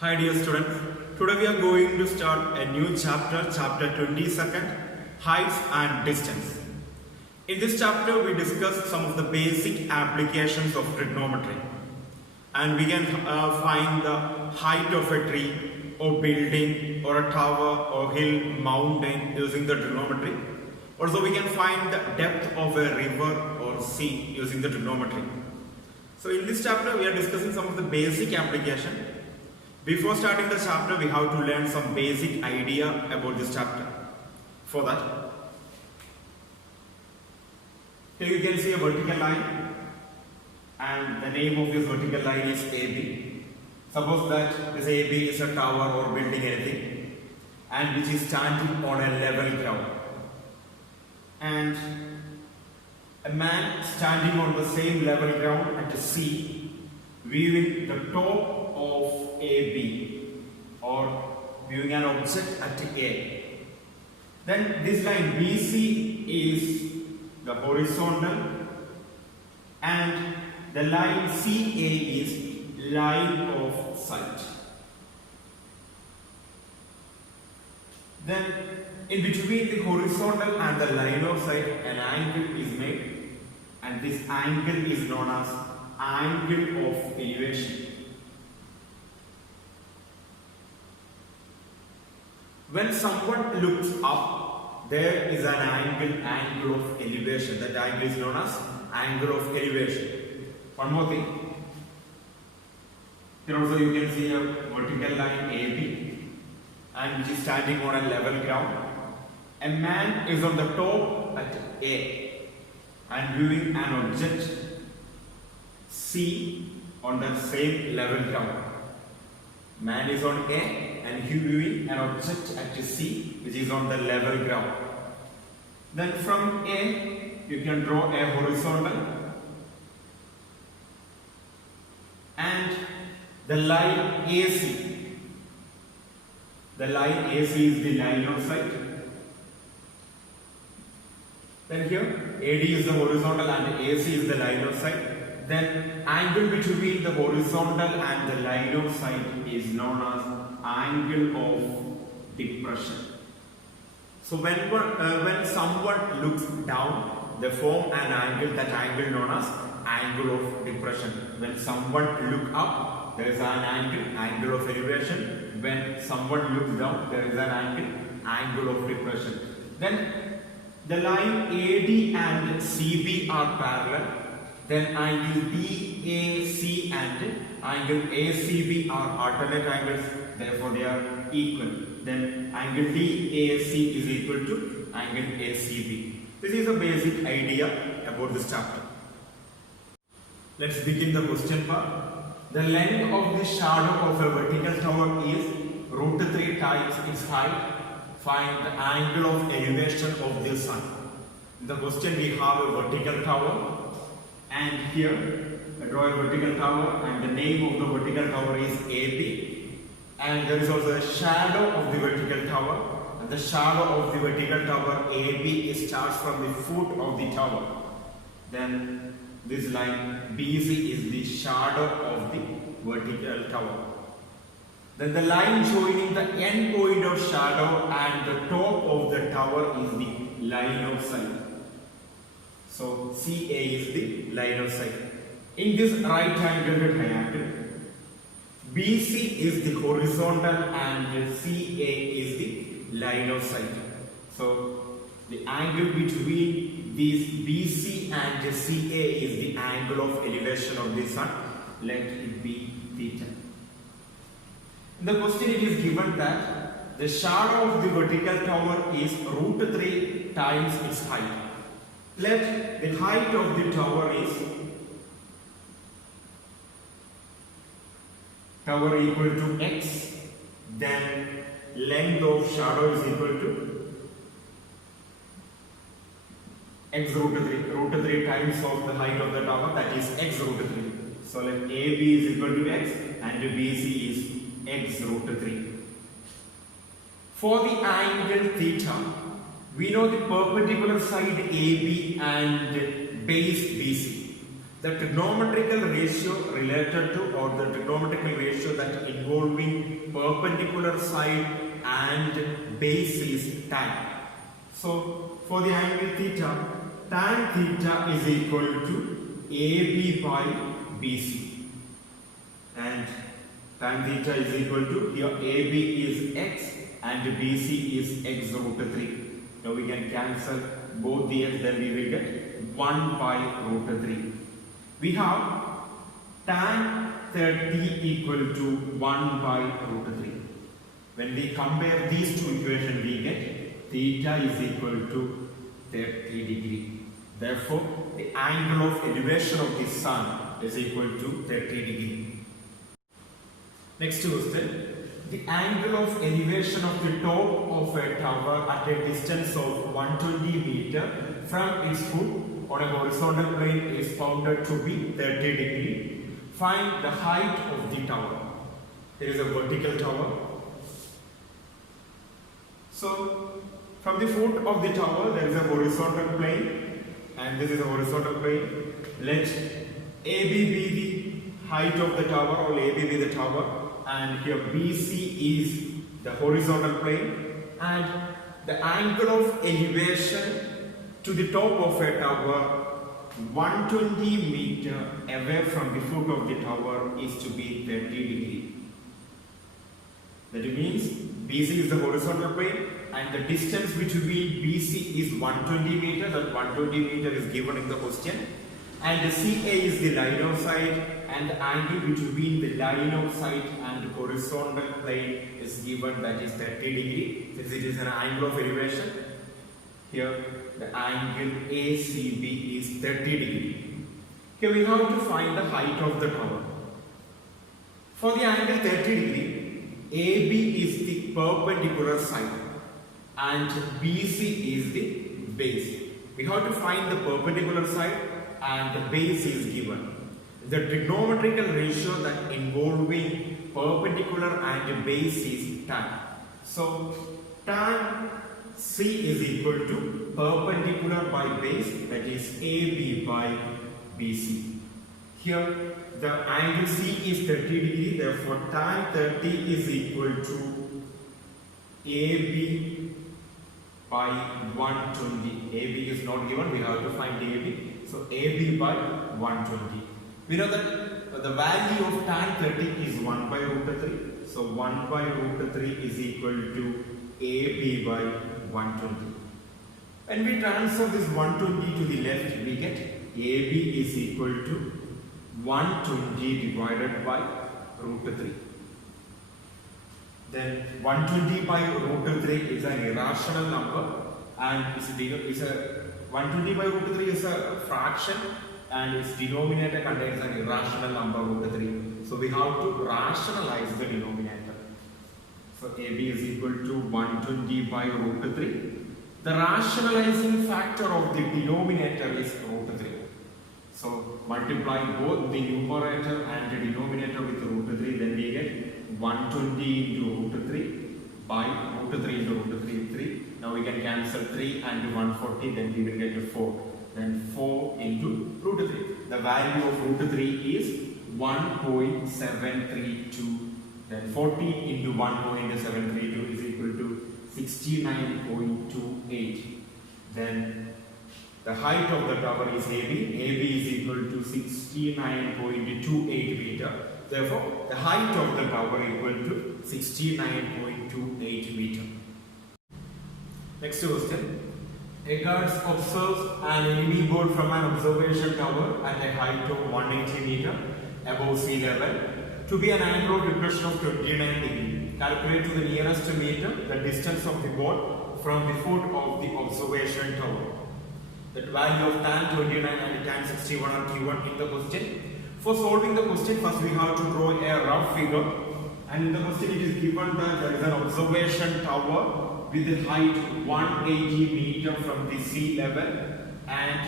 Hi dear students, today we are going to start a new chapter, chapter 22nd, heights and distance. In this chapter we discuss some of the basic applications of trigonometry and we can find the height of a tree or building or a tower or hill, mountain using the trigonometry. Also we can find the depth of a river or sea using the trigonometry. So in this chapter we are discussing some of the basic application. Before starting the chapter, we have to learn some basic idea about this chapter. For that, here you can see a vertical line and the name of this vertical line is AB. Suppose that this AB is a tower or building anything and which is standing on a level ground. And a man standing on the same level ground at C, viewing the top of AB or viewing an object at A. Then this line BC is the horizontal and the line CA is line of sight. Then in between the horizontal and the line of sight an angle is made and this angle is known as angle of elevation. When someone looks up, there is an angle of elevation. That angle is known as angle of elevation. One more thing. Here also you can see a vertical line AB and which is standing on a level ground. A man is on the top at A and viewing an object C on the same level ground. Man is on A and he viewing an object at C which is on the level ground. Then from A you can draw a horizontal and the line AC. The line AC is the line of sight. Then here AD is the horizontal and AC is the line of sight. Then angle between the horizontal and the line of sight is known as angle of depression. So when someone looks down, they form an angle, that angle known as angle of depression. When someone look up, there is an angle of elevation. When someone looks down, there is an angle of depression. Then the line AD and CB are parallel. Then angle DAC and angle ACB are alternate angles, therefore they are equal. Then angle DAC is equal to angle ACB. This is a basic idea about this chapter. Let's begin the question part. The length of the shadow of a vertical tower is √3 times its height. Find the angle of elevation of the sun. In the question we have a vertical tower. And here I draw a vertical tower and the name of the vertical tower is AB and there is also a shadow of the vertical tower and the shadow of the vertical tower AB starts from the foot of the tower. Then this line BC is the shadow of the vertical tower. Then the line joining the end point of shadow and the top of the tower is the line of sight. So CA is the line of sight. In this right angled triangle, BC is the horizontal and CA is the line of sight. So the angle between these BC and CA is the angle of elevation of the sun. Let it be theta. In the question it is given that the shadow of the vertical tower is √3 times its height. Let the height of the tower is equal to x, then length of shadow is equal to x √3 times of the height of the tower, that is x √3. So let AB is equal to x and BC is x √3. For the angle theta, we know the perpendicular side AB and base BC. The trigonometrical ratio related to or the trigonometrical ratio that involving perpendicular side and base is tan. So for the angle theta, tan theta is equal to AB by BC, and tan theta is equal to, here AB is x and BC is x root 3. Now we can cancel both the x, then we will get 1 by root 3. We have tan 30 equal to 1 by root 3. When we compare these two equations, we get theta is equal to 30 degree. Therefore, the angle of elevation of the sun is equal to 30 degree. Next question. The angle of elevation of the top of a tower at a distance of 120 meter from its foot on a horizontal plane is found to be 30 degree. Find the height of the tower. There is a vertical tower. So, from the foot of the tower, there is a horizontal plane, and this is a horizontal plane. Let AB be the height of the tower, or AB be the tower, and here BC is the horizontal plane, and the angle of elevation to the top of a tower 120 meter away from the foot of the tower is to be 30 degree. That means BC is the horizontal plane and the distance between BC is 120 meter. That 120 meter is given in the question, and the CA is the line of sight, and the angle between the line of sight and the horizontal plane is given, that is 30 degree. Since it is an angle of elevation, here the angle ACB is 30 degree. Here we have to find the height of the tower. For the angle 30 degree, AB is the perpendicular side and BC is the base. We have to find the perpendicular side and the base is given. The trigonometrical ratio that involving perpendicular and base is tan. So tan C is equal to perpendicular by base, that is AB by BC. Here the angle C is 30 degree, therefore tan 30 is equal to AB by 120. AB is not given, we have to find AB. So AB by 120. We know that the value of tan 30 is 1 by root 3. So 1 by root 3 is equal to AB by 120. When we transfer this 120 to the left, we get AB is equal to 120 divided by root 3. Then 120 by root 3 is an irrational number, and is a 120 by root 3 is a fraction, and its denominator contains an irrational number root 3. So we have to rationalize the denominator. So AB is equal to 120 by root 3. The rationalizing factor of the denominator is root 3. So multiply both the numerator and the denominator with root 3, then we get 120 into root 3 by root 3 into root 3 3. Now we can cancel 3 and 140, then we will get 4. Then 4 into root 3. The value of root 3 is 1.732. Then 40 into 1.732 is equal to 69.28. Then the height of the tower is AB. AB is equal to 69.28 meter. Therefore, the height of the tower is equal to 69.28 meter. Next question. A guard observes an enemy boat from an observation tower at a height of 180 meter above sea level to be an angle of depression of 29 degree. Calculate to the nearest meter the distance of the boat from the foot of the observation tower. The value of tan 29 and tan 61 are given in the question. For solving the question, first we have to draw a rough figure, and in the question it is given that there is an observation tower with the height 180 meter from the sea level, and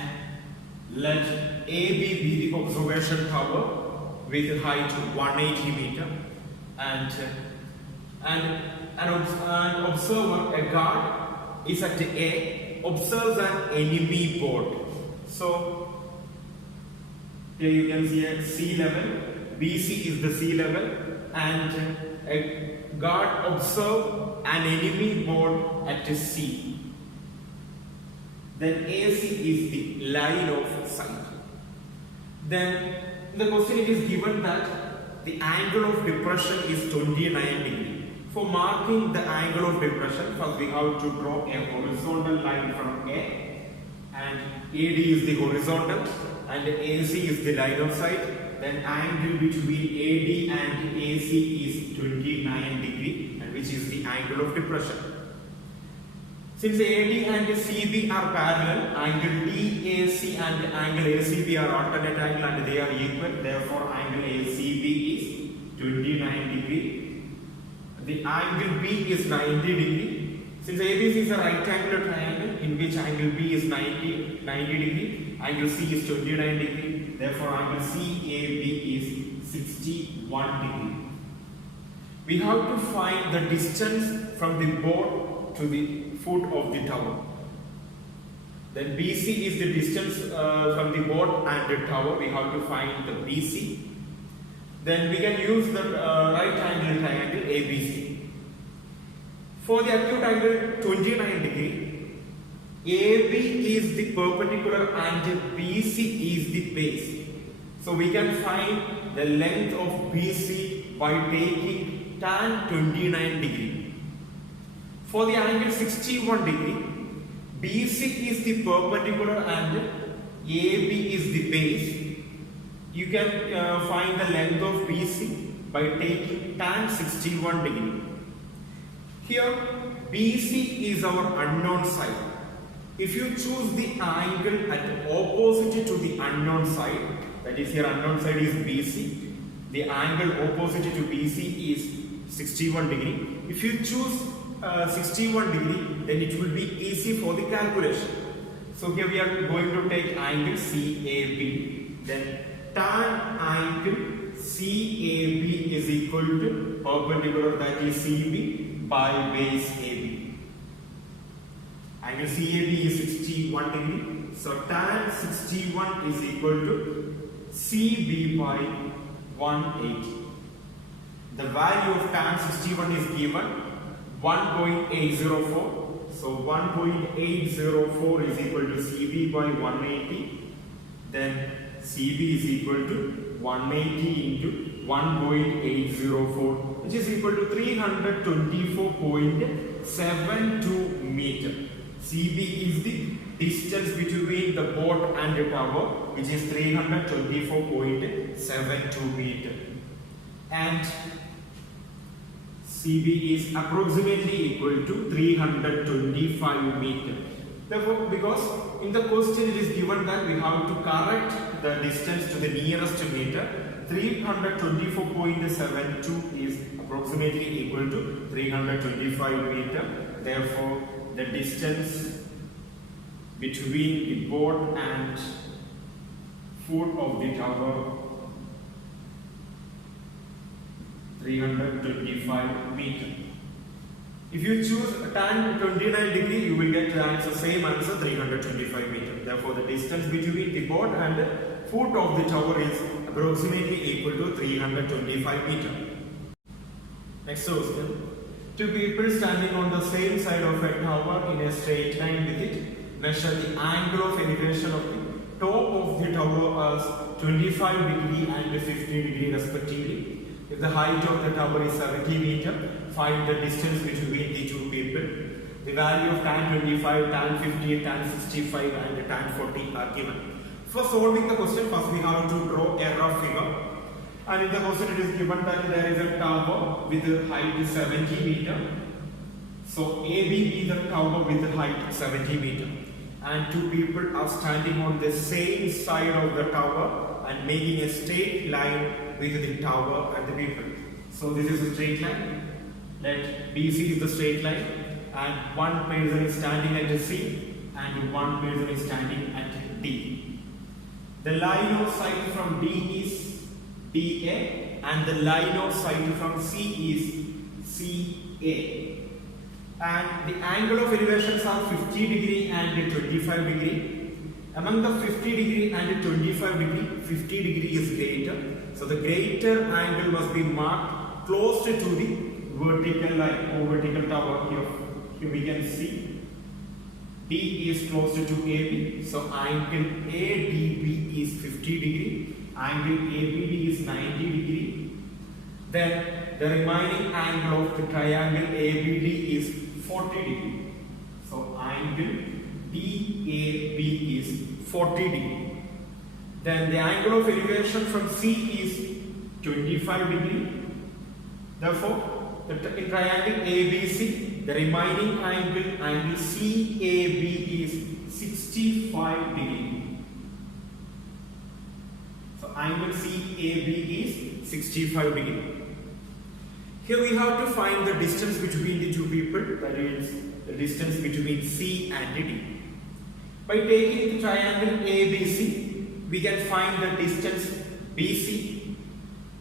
let AB be the observation tower with height 180 meter, and an observer, a guard, is at A, observes an enemy boat. So here you can see at sea level, BC is the sea level, and A guard observed an enemy boat at sea. Then AC is the line of sight. Then the question it is given that the angle of depression is 29 degree. For marking the angle of depression, first we have to draw a horizontal line from A, and AD is the horizontal and AC is the line of sight. Then angle between AD and AC is 29 degree, and which is the angle of depression. Since AD and CB are parallel, angle DAC and angle ACB are alternate angle and they are equal. Therefore, angle ACB is 29 degree. The angle B is 90 degree. Since ABC is a right angular triangle in which angle B is 90 degree, angle C is 29 degree. Therefore, angle CAB is 61 degree. We have to find the distance from the boat to the foot of the tower. Then BC is the distance from the boat and the tower. We have to find the BC. Then we can use the right angle triangle ABC. For the acute angle 29 degree, AB is the perpendicular and BC is the base. So we can find the length of BC by taking tan 29 degree. For the angle 61 degree, BC is the perpendicular and AB is the base. You can find the length of BC by taking tan 61 degree. Here BC is our unknown side. If you choose the angle at opposite to the unknown side, that is here unknown side is BC, the angle opposite to BC is 61 degree. If you choose 61 degree, then it will be easy for the calculation. So here we are going to take angle CAB, then tan angle CAB is equal to perpendicular, that is CB, by base AB. Angle CAB is 61 degree. So tan 61 is equal to CB by 180. The value of tan 61 is given 1.804. So 1.804 is equal to CB by 180. Then CB is equal to 180 into 1.804, which is equal to 324.72 meter. CB is the distance between the boat and the tower, which is 324.72 meter. And CB is approximately equal to 325 meter. Therefore, because in the question it is given that we have to correct the distance to the nearest meter, 324.72 is approximately equal to 325 meter. Therefore, the distance between the boat and foot of the tower 325 meter. If you choose tan 29 degree, you will get the answer, same answer, 325 meter. Therefore, the distance between the boat and the foot of the tower is approximately equal to 325 meter. Next question. Two people standing on the same side of a tower in a straight line with it measure the angle of elevation of the top of the tower as 25 degree and 15 degree respectively. If the height of the tower is 70 meter, find the distance between the two people. The value of tan 25, tan 50, tan 65 and tan 40 are given. For solving the question, first we have to draw a rough figure. And in the question it is given that there is a tower with the height 70 meter. So AB is the tower with the height 70 meter. And two people are standing on the same side of the tower and making a straight line with the tower and the people. So this is a straight line. Let BC is the straight line, and one person is standing at C and one person is standing at D. The line of sight from D is DA and the line of sight from C is CA. And the angle of elevations are 50 degree and 25 degree. Among the 50 degree and 25 degree, 50 degree is greater. So the greater angle must be marked close to the vertical line or vertical tower. Here we can see D is close to AB, so angle ADB is 50 degree, angle ABD is 90 degree. Then the remaining angle of the triangle ABD is 40 degree. So angle DAB is 40 degree. Then the angle of elevation from C is 25 degree. Therefore, in triangle ABC, the remaining angle CAB is 65 degree. So angle CAB is 65 degree. Here we have to find the distance between the two people, that is the distance between C and D. By taking the triangle ABC, we can find the distance BC.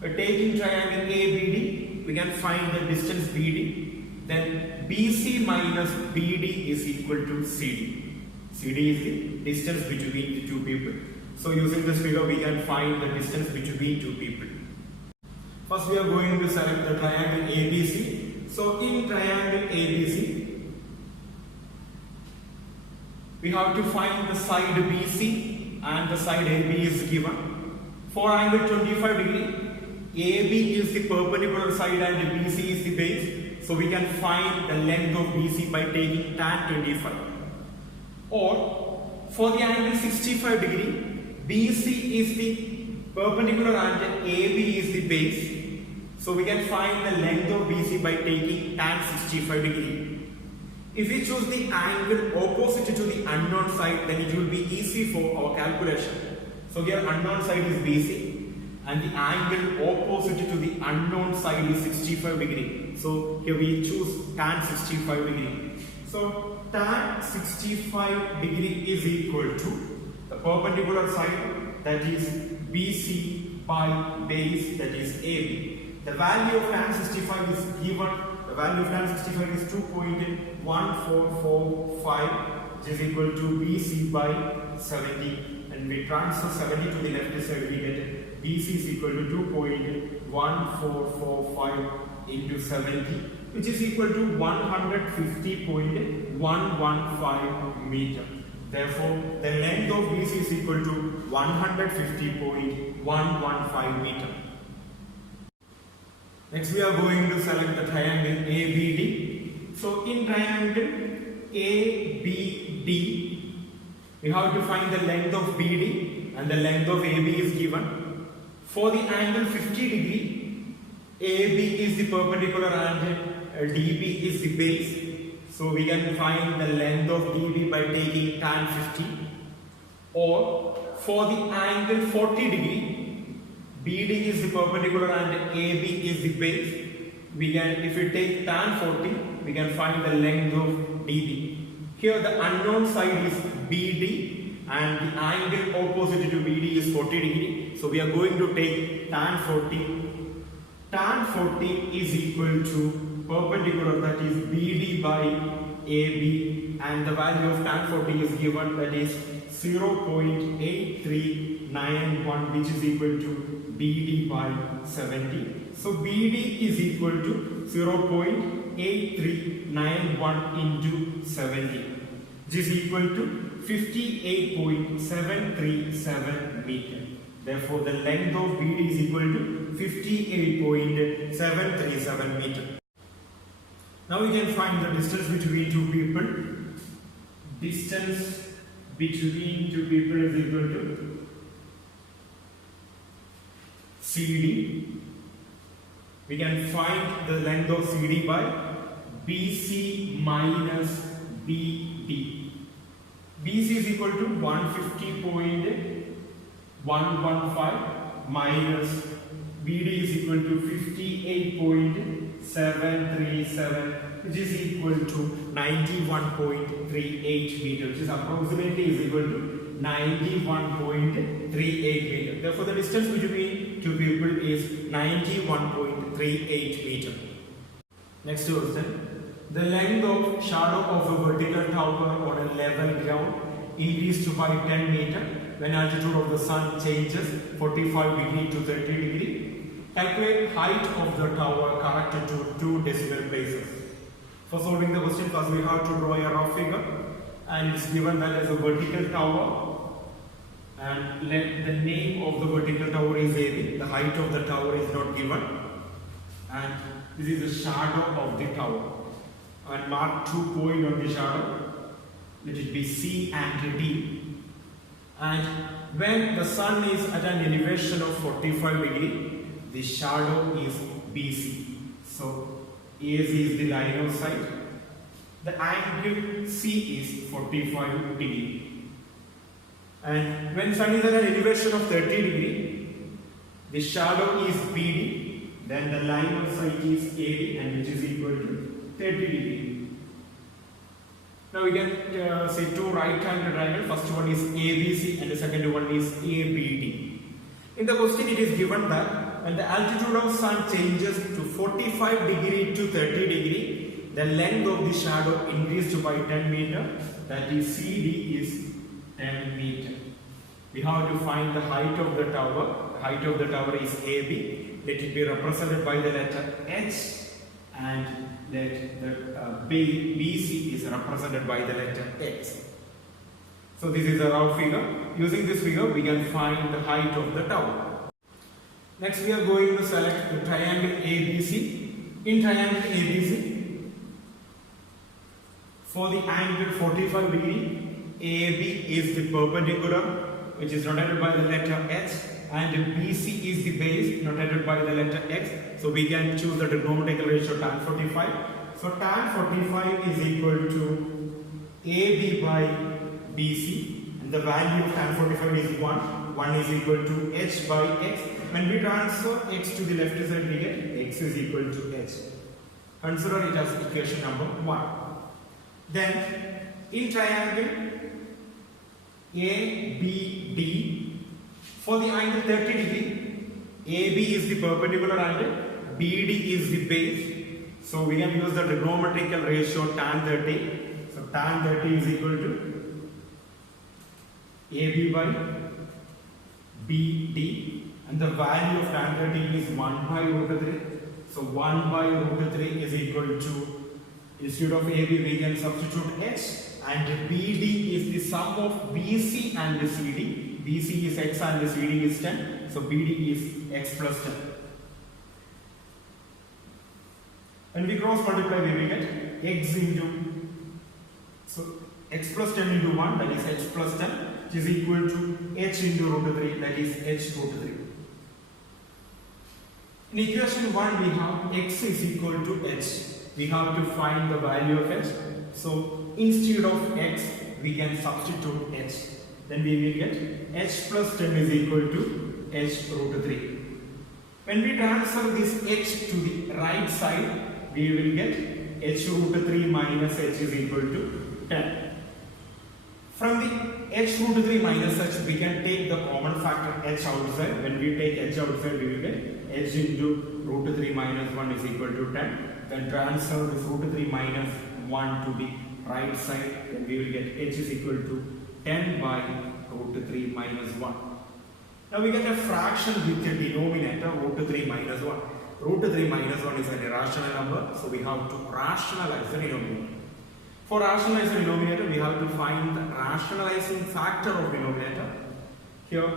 By taking triangle ABD, we can find the distance BD. Then BC minus BD is equal to CD. CD is the distance between the two people. So using this figure, we can find the distance between two people. First, we are going to select the triangle ABC. So in triangle ABC, we have to find the side BC and the side AB is given. For angle 25 degree, AB is the perpendicular side and BC is the base. So we can find the length of BC by taking tan 25. Or for the angle 65 degree, BC is the perpendicular and AB is the base. So we can find the length of BC by taking tan 65 degree. If we choose the angle opposite to the unknown side, then it will be easy for our calculation. So here unknown side is BC and the angle opposite to the unknown side is 65 degree. So here we choose tan 65 degree. So tan 65 degree is equal to the perpendicular side, that is BC, by base, that is AB. The value of tan 65 is given. The value of tan 65 is 2.1445, which is equal to BC by 70. And we transfer 70 to the left side, we get BC is equal to 2.1445 into 70, which is equal to 150.115 meter. Therefore, the length of BC is equal to 150.115 meter. Next, we are going to select the triangle ABD. So in triangle ABD, we have to find the length of BD and the length of AB is given. For the angle 50 degree, AB is the perpendicular and DB is the base. So we can find the length of DB by taking tan 50. Or for the angle 40 degree, BD is the perpendicular and AB is the base. We can, if we take tan 40, we can find the length of DB. Here the unknown side is BD and the angle opposite to BD is 40 degree. So we are going to take tan 40. Tan 40 is equal to perpendicular, that is BD by AB, and the value of tan 40 is given, that is 0.8391, which is equal to BD by 70. So BD is equal to 0.8391 into 70, which is equal to 58.737 meter. Therefore, the length of BD is equal to 58.737 meter. Now we can find the distance between two people. Distance between two people is equal to CD. We can find the length of CD by BC minus BD. BC is equal to 150.115 minus BD is equal to 58.737, which is equal to 91.38 meter, which is approximately is equal to 91.38 meter. Therefore, the distance between two people is 91.38 meter. Next question. The length of shadow of a vertical tower on a level ground increased by 10 meter when altitude of the sun changes 45 degree to 30 degree. Calculate height of the tower corrected to 2 decimal places. For solving the question, first we have to draw a rough figure, and it's given that as a vertical tower, and let the name of the vertical tower is AB. The height of the tower is not given, and this is the shadow of the tower. And mark 2 points on the shadow. Let it be C and D. And when the sun is at an elevation of 45 degree, the shadow is BC. So AC is the line of sight. The angle C is 45 degree. And when sun is at an elevation of 30 degree, the shadow is BD. Then the line of sight is AD, and which is equal to 30 degree. Now we can say two right-angled triangles. First one is ABC and the second one is ABD. In the question it is given that when the altitude of sun changes to 45 degree to 30 degree, the length of the shadow increased by 10 meter. That is CD is 10 meter. We have to find the height of the tower. The height of the tower is AB. Let it be represented by the letter H, and let the BC is represented by the letter X. So this is a rough figure. Using this figure, we can find the height of the tower. Next, we are going to select the triangle ABC. In triangle ABC, for the angle 45 degree, AB is the perpendicular, which is notated by the letter H, and BC is the base, notated by the letter X. So we can choose the trigonometric ratio tan 45. So tan 45 is equal to AB by BC, and the value of tan 45 is 1. 1 is equal to H by X. When we transfer X to the left side, we get X is equal to H. Consider it as equation number 1. Then in triangle ABD, for the angle 30 degree, AB is the perpendicular angle, BD is the base. So we can use the trigonometrical ratio tan 30. So tan 30 is equal to AB by BD, and the value of tan 30 is 1 by root 3. So 1 by root 3 is equal to, instead of AB we can substitute H, and BD is the sum of BC and the CD. BC is X and the CD is 10. So BD is X plus 10. When we cross multiply, we will get X into, so X plus 10 into 1, that is H plus 10, which is equal to H into root 3, that is H root 3. In equation 1, we have X is equal to H. We have to find the value of H. So instead of X, we can substitute H. Then we will get H plus 10 is equal to H root 3. When we transfer this H to the right side, we will get H root 3 minus H is equal to 10. From the H root 3 minus H, we can take the common factor H outside. When we take H outside, we will get H into root 3 minus 1 is equal to 10. Then transfer this root 3 minus 1 to the right side, then we will get H is equal to 10 by root 3 minus 1. Now we get a fraction with the denominator root 3 minus 1. Root 3 minus 1 is an irrational number, so we have to rationalize the denominator. For rationalize the denominator, we have to find the rationalizing factor of denominator. Here,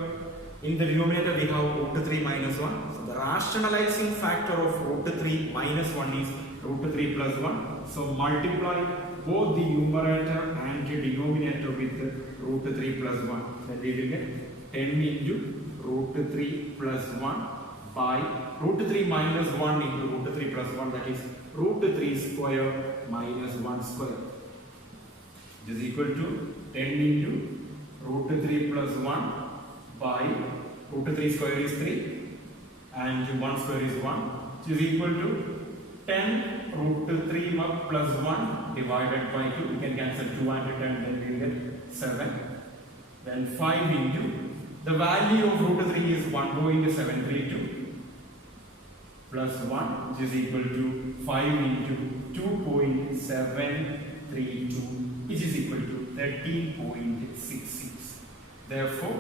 in the denominator, we have root 3 minus 1. So the rationalizing factor of root 3 minus 1 is root 3 plus 1. So multiply both the numerator and the denominator with root 3 plus 1. Then we will get 10 into root 3 plus 1 by root 3 minus 1 into root 3 plus 1, that is root 3 square minus 1 square, which is equal to 10 into root 3 plus 1 by root 3 square is 3 and 1 square is 1, which is equal to 10 root 3 plus 1 divided by 2. We can cancel 2 and 10, then we will get 7. Then 5 into, the value of root 3 is 1.732 plus 1, which is equal to 5 into 2.732, which is equal to 13.66. Therefore,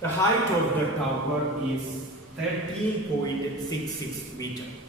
the height of the tower is 13.66 meter.